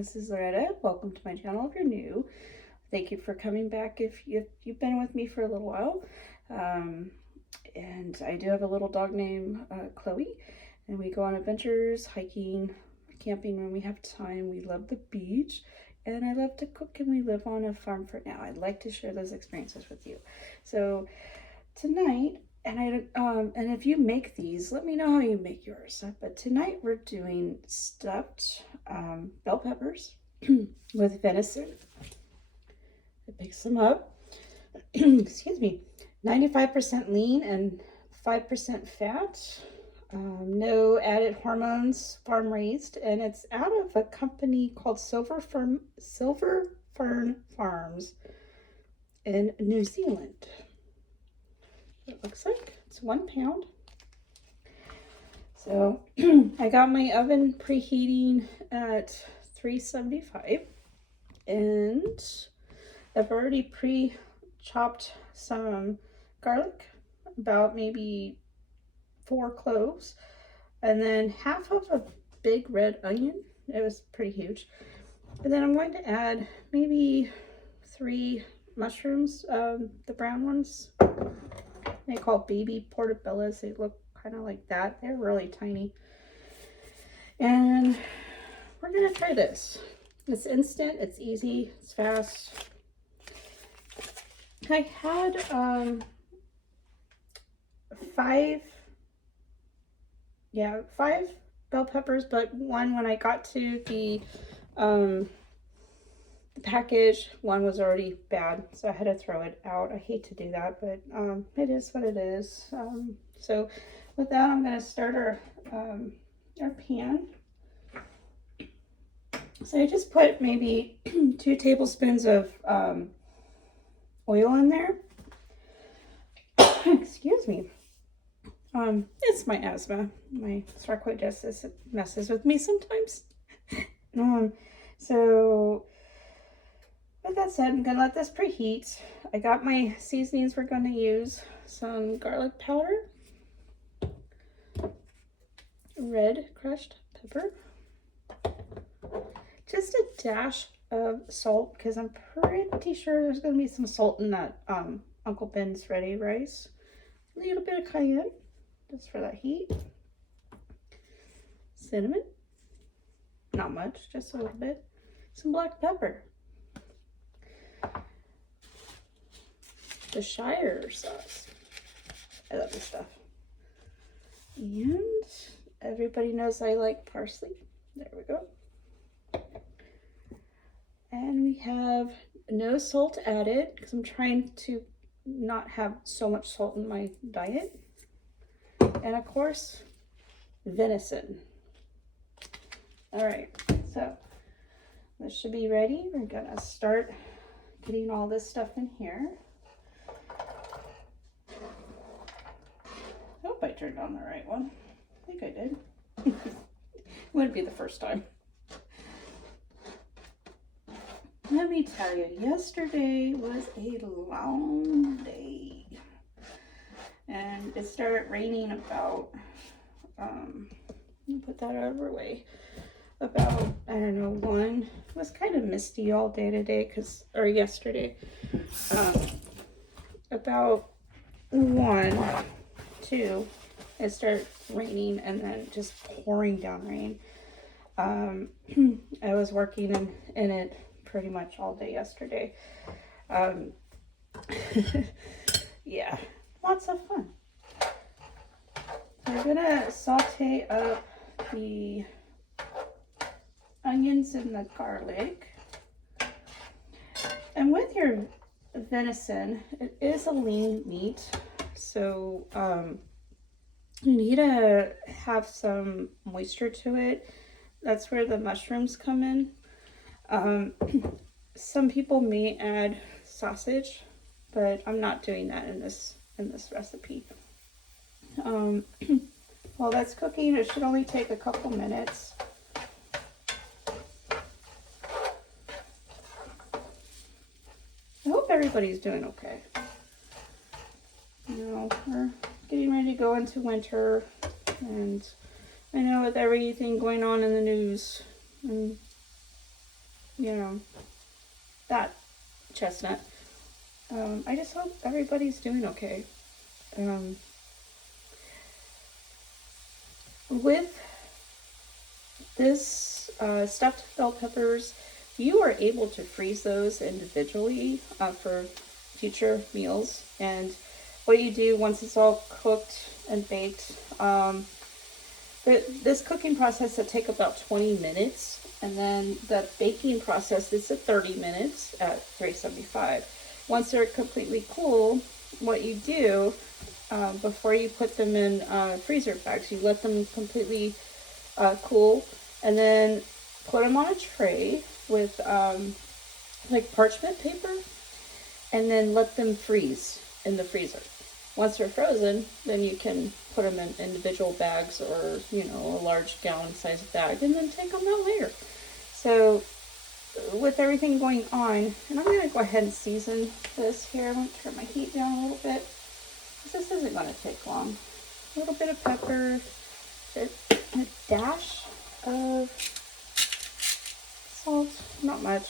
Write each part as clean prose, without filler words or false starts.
This is Loretta. Welcome to my channel if you're new. Thank you for coming back if you've been with me for a little while. And I do have a little dog named Chloe, and we go on adventures, hiking, camping when we have time. We love the beach, and I love to cook, and we live on a farm for now. I'd like to share those experiences with you. So tonight, and if you make these, let me know how you make yours. But tonight we're doing stuffed bell peppers with venison. I mix them up. Excuse me. 95% lean and 5% fat. No added hormones, farm raised, and it's out of a company called Silver Fern Farms in New Zealand. It looks like it's 1 pound. So I got my oven preheating at 375, and I've already pre-chopped some garlic, about maybe 4 cloves, and then half of a big red onion. It was pretty huge. And then I'm going to add maybe 3 mushrooms, the brown ones. They call baby portobellas. They look kind of like that. They're really tiny. And we're gonna try this. It's instant, it's easy, it's fast. I had 5 bell peppers, but one, when I got to the package, one was already bad, so I had to throw it out. I hate to do that, but it is what it is. So with that, I'm going to start our pan. So I just put maybe 2 tablespoons of oil in there. Excuse me. It's my asthma. My sarcoidosis, it messes with me sometimes. So with that said, I'm gonna let this preheat. I got my seasonings we're gonna use. Some garlic powder, red crushed pepper, just a dash of salt, because I'm pretty sure there's gonna be some salt in that Uncle Ben's ready rice. A little bit of cayenne, just for that heat. Cinnamon, not much, just a little bit. Some black pepper. The Shire sauce. I love this stuff. And everybody knows I like parsley. There we go. And we have no salt added, because I'm trying to not have so much salt in my diet. And of course, venison. All right, so this should be ready. We're gonna start getting all this stuff in here. I hope I turned on the right one. I think I did. Wouldn't be the first time. Let me tell you, yesterday was a long day. And it started raining about, let me put that out of our way. About, I don't know, 1. It was kind of misty all day today, or yesterday. About 1, 2, it started raining, and then just pouring down rain. I was working in it pretty much all day yesterday. Yeah, lots of fun. So we're gonna saute up the onions and the garlic. And with your venison, it is a lean meat, so you need to have some moisture to it. That's where the mushrooms come in. Some people may add sausage, but I'm not doing that in this recipe. While that's cooking, it should only take a couple minutes. I hope everybody's doing okay. You know, we're getting ready to go into winter, and I know with everything going on in the news, and you know, that chestnut. I just hope everybody's doing okay. With this stuffed bell peppers, you are able to freeze those individually for future meals. And what you do once it's all cooked and baked, this cooking process will take about 20 minutes. And then the baking process is at 30 minutes at 375. Once they're completely cool, what you do before you put them in freezer bags, you let them completely cool, and then put them on a tray with like parchment paper, and then let them freeze in the freezer. Once they're frozen, then you can put them in individual bags or, you know, a large gallon sized bag, and then take them out later. So with everything going on, and I'm going to go ahead and season this here. I'm going to turn my heat down a little bit, because this isn't going to take long. A little bit of pepper, a dash of salt, not much.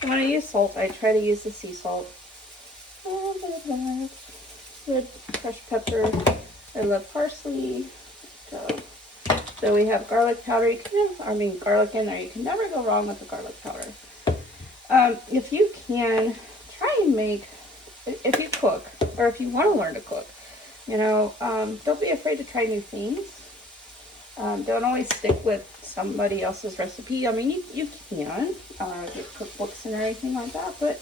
And when I use salt, I try to use the sea salt. A little bit of that. Good crushed pepper. I love parsley. So we have garlic powder. You can garlic in there. You can never go wrong with the garlic powder. If you can, try and make, if you cook, or if you want to learn to cook, you know, don't be afraid to try new things. Don't always stick with somebody else's recipe. I mean, you can get cookbooks and everything like that, but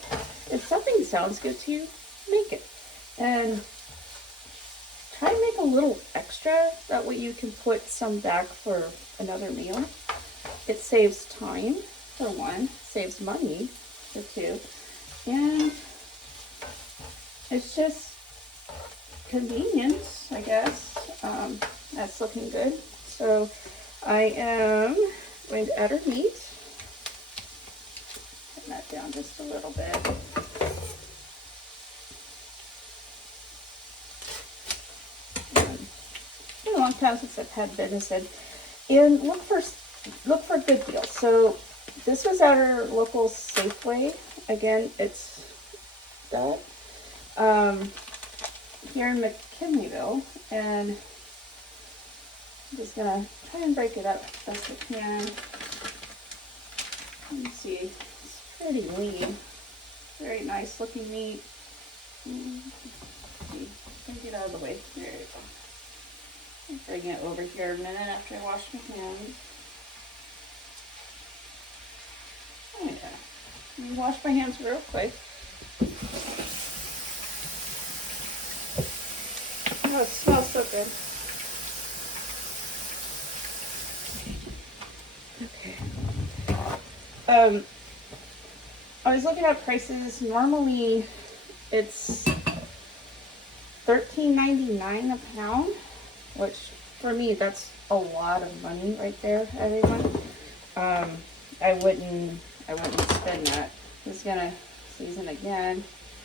if something sounds good to you, make it. And try and make a little extra. That way you can put some back for another meal. It saves time, for one. Saves money, for two. And it's just convenient, I guess. That's looking good. So I am going to add our meat. Turn that down just a little bit. It's been a long time since I've had venison, and look for good deals. So this was at our local Safeway. Again, it's that here in McKinleyville, and I'm just gonna try and break it up as best I can. You can see it's pretty lean, very nice looking meat. Get out of the way. There you go. Bring it over here a minute after I wash my hands. Oh yeah. Let me wash my hands real quick. Oh, it smells so good. Okay. I was looking at prices. Normally, it's $13.99 a pound, which for me that's a lot of money right there, everyone. I wouldn't spend that. I'm just gonna season again,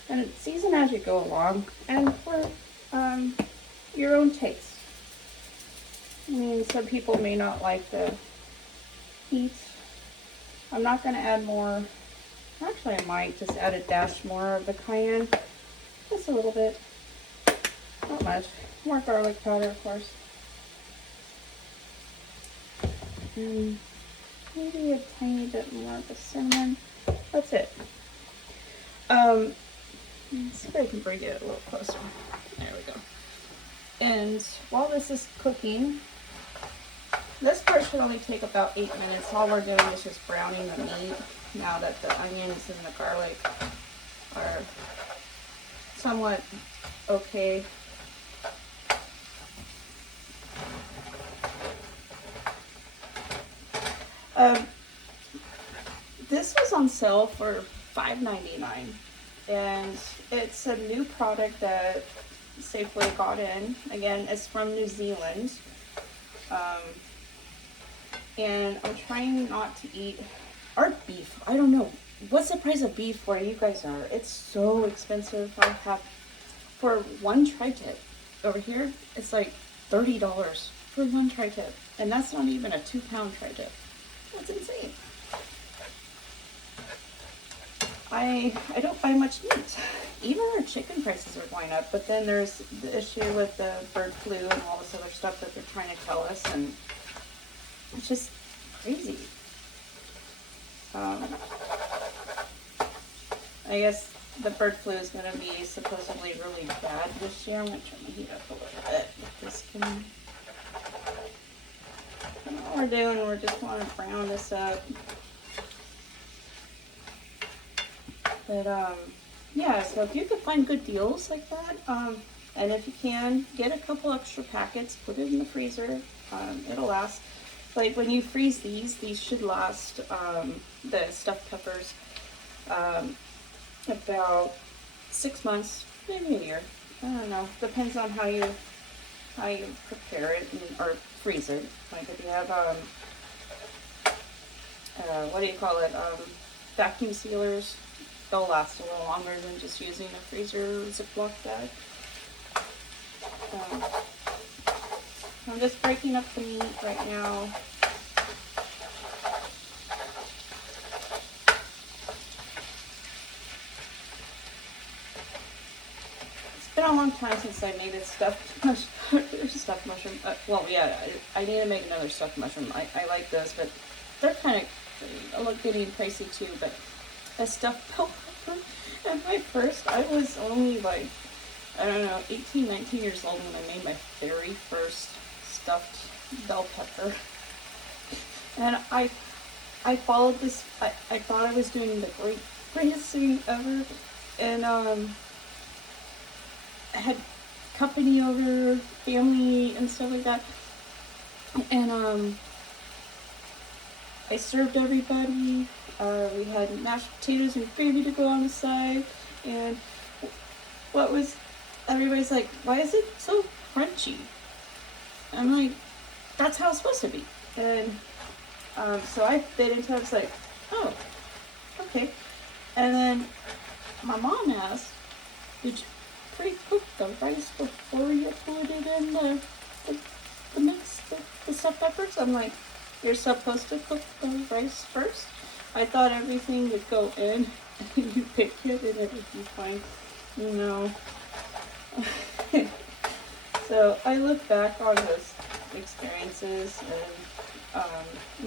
and season as you go along, and for your own taste. I mean, some people may not like the heat. I'm not gonna add more. Actually, I might just add a dash more of the cayenne, just a little bit. Not much. More garlic powder, of course. And maybe a tiny bit more of the cinnamon. That's it. Let's see if I can bring it a little closer. There we go. And while this is cooking, this part should only take about 8 minutes. All we're doing is just browning the meat now that the onions and the garlic are somewhat okay. This was on sale for $5.99, and it's a new product that Safeway got in. Again, it's from New Zealand, and I'm trying not to eat our beef. I don't know, what's the price of beef where you guys are? It's so expensive. I have, for one tri-tip over here, it's like $30 for one tri-tip, and that's not even a 2-pound tri-tip. That's insane. I don't buy much meat. Even our chicken prices are going up, but then there's the issue with the bird flu and all this other stuff that they're trying to tell us, and it's just crazy. I guess the bird flu is going to be supposedly really bad this year. I'm going to turn the heat up a little bit. This can... All we're doing, we're just want to brown this up. But yeah, so if you could find good deals like that, and if you can, get a couple extra packets, put it in the freezer. It'll last. Like when you freeze these should last, the stuffed peppers, about 6 months, maybe a year. I don't know. Depends on how you prepare it or freeze it. Like if you have what do you call it? Vacuum sealers. They'll last a little longer than just using a freezer Ziploc bag. I'm just breaking up the meat right now. It's been a long time since I made a stuffed mushroom. Well, yeah, I need to make another stuffed mushroom. I like those, but they're kind of getting pricey too. But a stuffed bell pepper. At my first, I was only like, I don't know, 18, 19 years old when I made my very first stuffed bell pepper. And I followed this, I thought I was doing the greatest thing ever. And I had company over, family and stuff like that. And I served everybody. We had mashed potatoes and gravy to go on the side, and everybody's like, why is it so crunchy? I'm like, that's how it's supposed to be. And so I bit into it. I was like, oh, okay. And then my mom asked, did you pre-cook the rice before you put it in the mix, the stuffed peppers? I'm like, you're supposed to cook the rice first? I thought everything would go in and you pick it and it would be fine. No. So I look back on those experiences and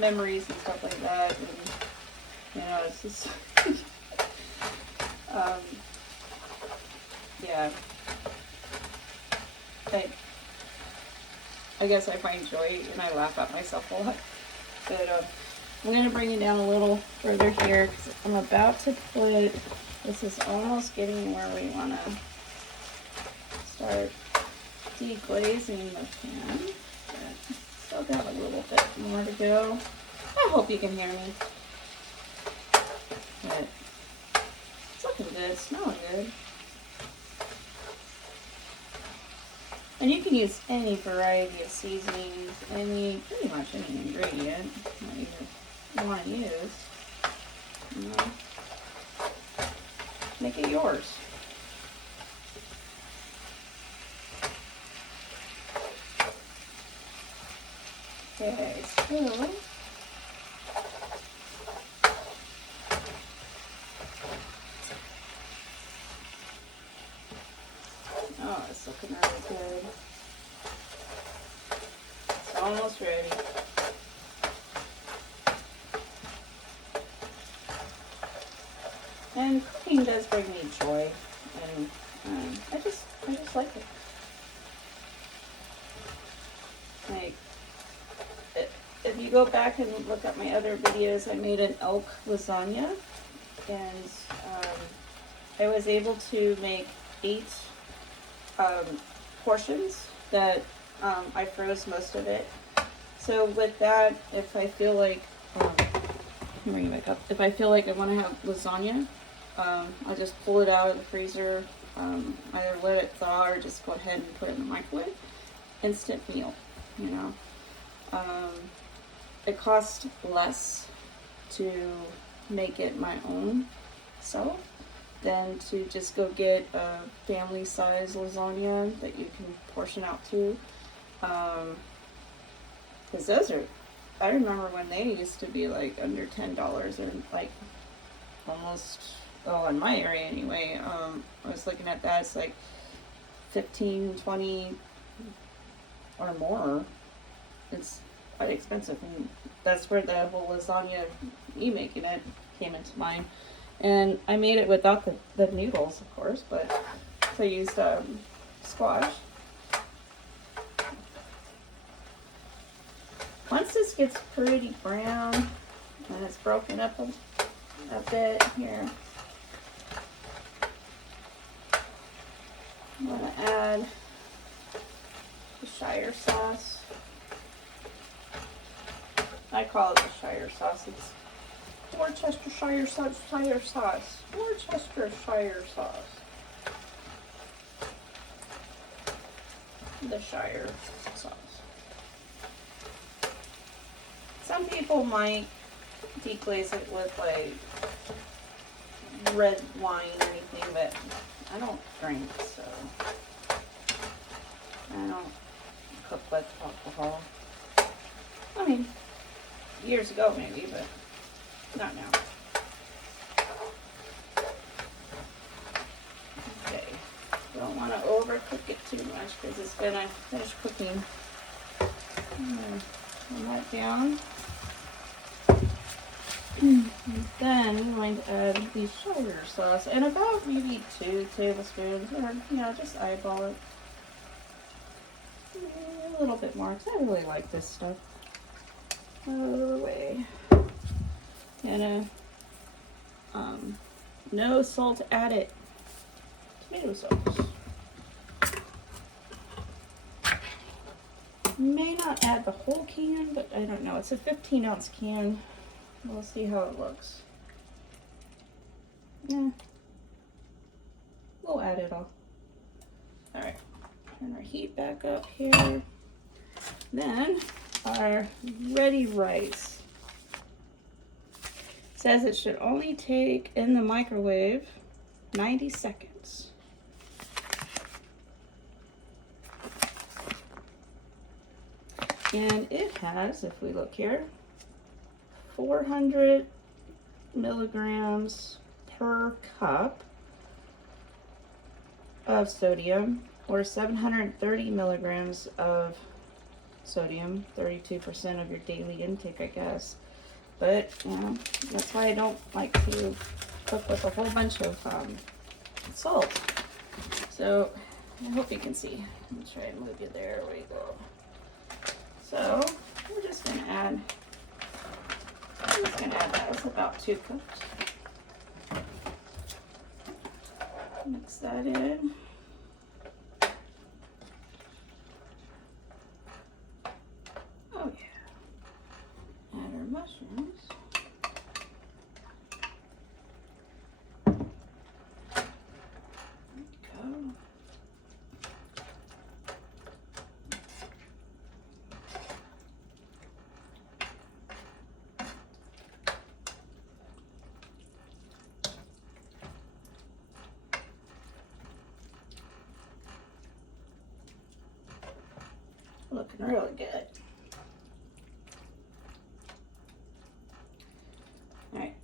memories and stuff like that, and it's just yeah. I guess I find joy and I laugh at myself a lot. But I'm going to bring it down a little further here because I'm about to put, this is almost getting where we want to start deglazing the pan. But still got a little bit more to go. I hope you can hear me. But it's looking good, smelling good. And you can use any variety of seasonings, pretty much any ingredient that you want to use. Make it yours. Okay, so oh, it's looking really good. It's almost ready. And cooking does bring me joy, and I just like it. Like, if you go back and look at my other videos, I made an elk lasagna, and I was able to make 8 portions that I froze most of it. So with that, if I feel like, bring it back up. If I feel like I want to have lasagna, I'll just pull it out of the freezer, either let it thaw or just go ahead and put it in the microwave. Instant meal, you know. It costs less to make it my own self than to just go get a family size lasagna that you can portion out to. Because those are, I remember when they used to be like under $10 and like almost well, in my area anyway, I was looking at that, it's like 15, 20 or more. It's quite expensive, and that's where the whole lasagna, you making it, came into mind. And I made it without the noodles, of course, but so I used squash. Once this gets pretty brown and it's broken up a bit here, I'm going to add the Shire sauce. I call it the Shire sauce. It's Worcestershire sauce. Worcestershire sauce. The Shire sauce. Some people might deglaze it with like red wine or anything, but I don't drink, so I don't cook with alcohol. I mean, years ago maybe, but not now. Okay, don't want to overcook it too much because it's gonna finish cooking. Turn that down. And then I'm going to add the Shire sauce and about maybe 2 tablespoons, or just eyeball it. A little bit more because I really like this stuff. Out of the way. And no salt added. Tomato sauce. May not add the whole can, but I don't know. It's a 15-ounce can. We'll see how it looks. Yeah. We'll add it all. Alright. Turn our heat back up here. Then our ready rice. It says it should only take in the microwave 90 seconds. And it has, if we look here, 400 milligrams per cup of sodium, or 730 milligrams of sodium, 32% of your daily intake, I guess. But that's why I don't like to cook with a whole bunch of salt. So I hope you can see. Let me try and move you there. There we go. So we're just gonna add. I'm just gonna add that. It's about 2 cups. Mix that in. Oh yeah. Add our mushrooms. Looking really good. All right,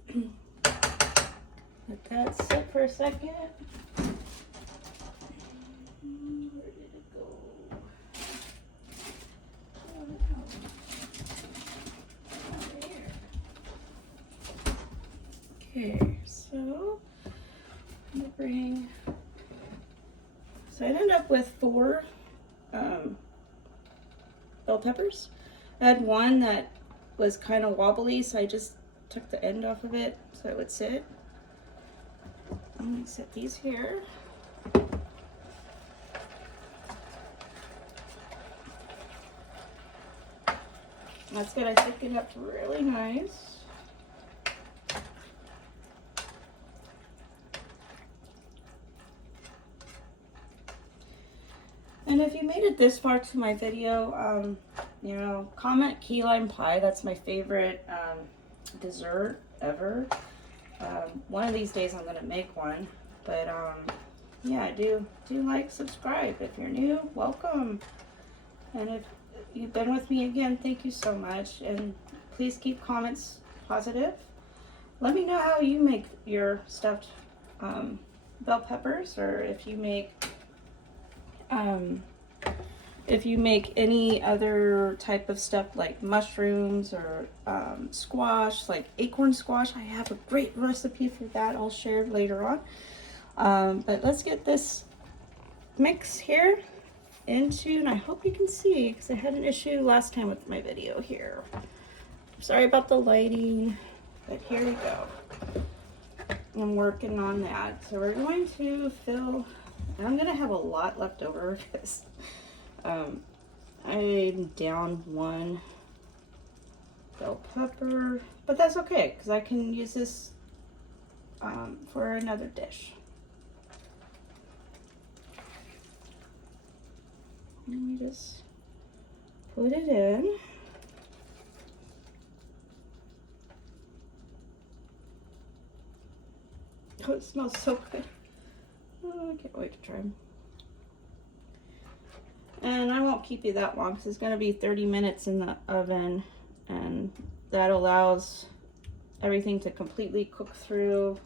let that sit for a second. Where did it go? Over here. Okay, so I'm gonna bring. So I ended up with 4 bell peppers. I had one that was kind of wobbly, so I just took the end off of it so it would sit. I'm gonna set these here. That's gonna thicken up really nice. And if you made it this far to my video, comment key lime pie. That's my favorite dessert ever. One of these days I'm gonna make one. But yeah, do like, subscribe. If you're new, welcome. And if you've been with me again, thank you so much. And please keep comments positive. Let me know how you make your stuffed bell peppers, or if you make any other type of stuff like mushrooms or squash, like acorn squash. I have a great recipe for that I'll share later on. But let's get this mix here into, and I hope you can see because I had an issue last time with my video here. Sorry about the lighting, but here we go. I'm working on that. So we're going to fill, and I'm gonna have a lot left over because I'm down one bell pepper, but that's okay because I can use this for another dish. Let me just put it in. Oh, it smells so good. Oh, I can't wait to try them. And I won't keep you that long because it's going to be 30 minutes in the oven, and that allows everything to completely cook through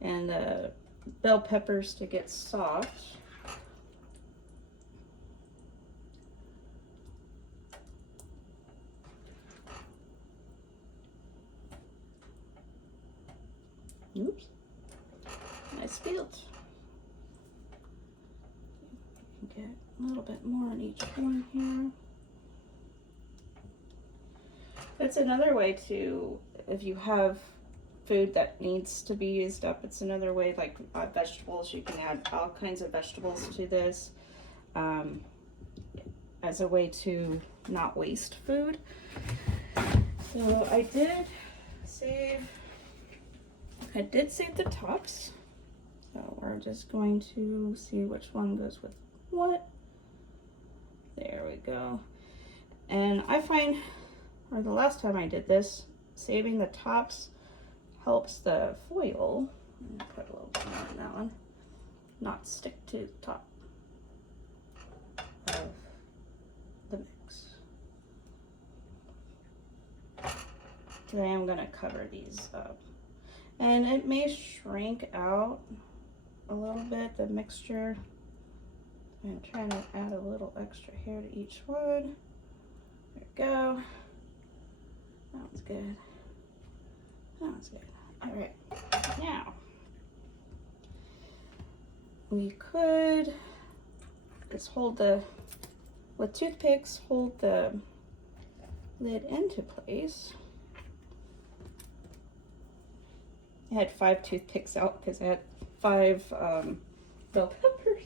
and the bell peppers to get soft. Oops, I spilled. Get a little bit more on each one here. That's another way to, if you have food that needs to be used up, it's another way, like vegetables, you can add all kinds of vegetables to this as a way to not waste food. So I did save the tops. So we're just going to see which one goes with what. There we go. And I find, or the last time I did this, saving the tops helps the foil, put a little bit more on that one, not stick to the top of the mix. Today I'm going to cover these up. And it may shrink out a little bit, the mixture. I'm trying to add a little extra here to each one. There we go. Sounds good. Sounds good. All right. Now, we could just hold with toothpicks, hold the lid into place. I had 5 toothpicks out because I had 5 bell peppers.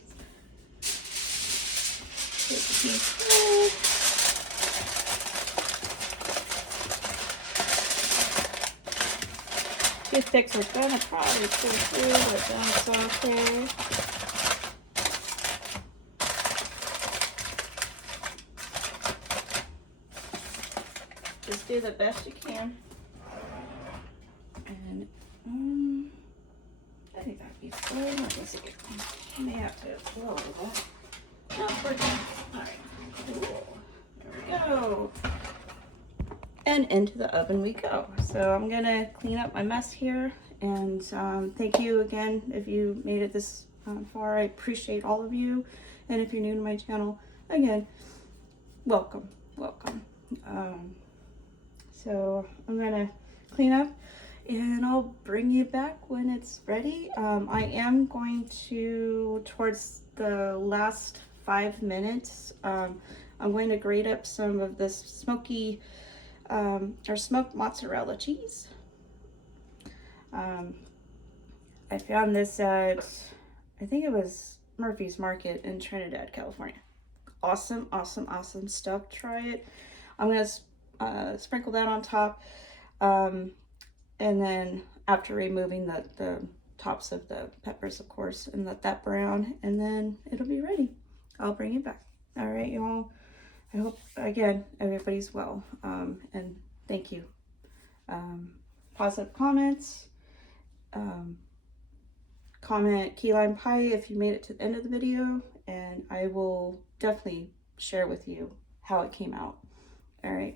Toothpicks are gonna probably pull through, but that's okay. Just do the best you can. And I think that'd be fun. Let me see. I may have to lower that. No, we're done. All right, cool. There we go. And into the oven we go. So I'm gonna clean up my mess here, and thank you again if you made it this far. I appreciate all of you, and if you're new to my channel, again, welcome. So I'm gonna clean up, and I'll bring you back when it's ready. I am going to, towards the last 5 minutes, I'm going to grate up some of this smoky or smoked mozzarella cheese. I found this at, I think it was Murphy's Market in Trinidad, California. Awesome stuff. Try it. I'm gonna sprinkle that on top, and then after removing the tops of the peppers, of course, and let that brown, and then it'll be ready. I'll bring it back. All right, y'all. I hope, again, everybody's well, and thank you. Positive comments, comment key lime pie if you made it to the end of the video, and I will definitely share with you how it came out. All right,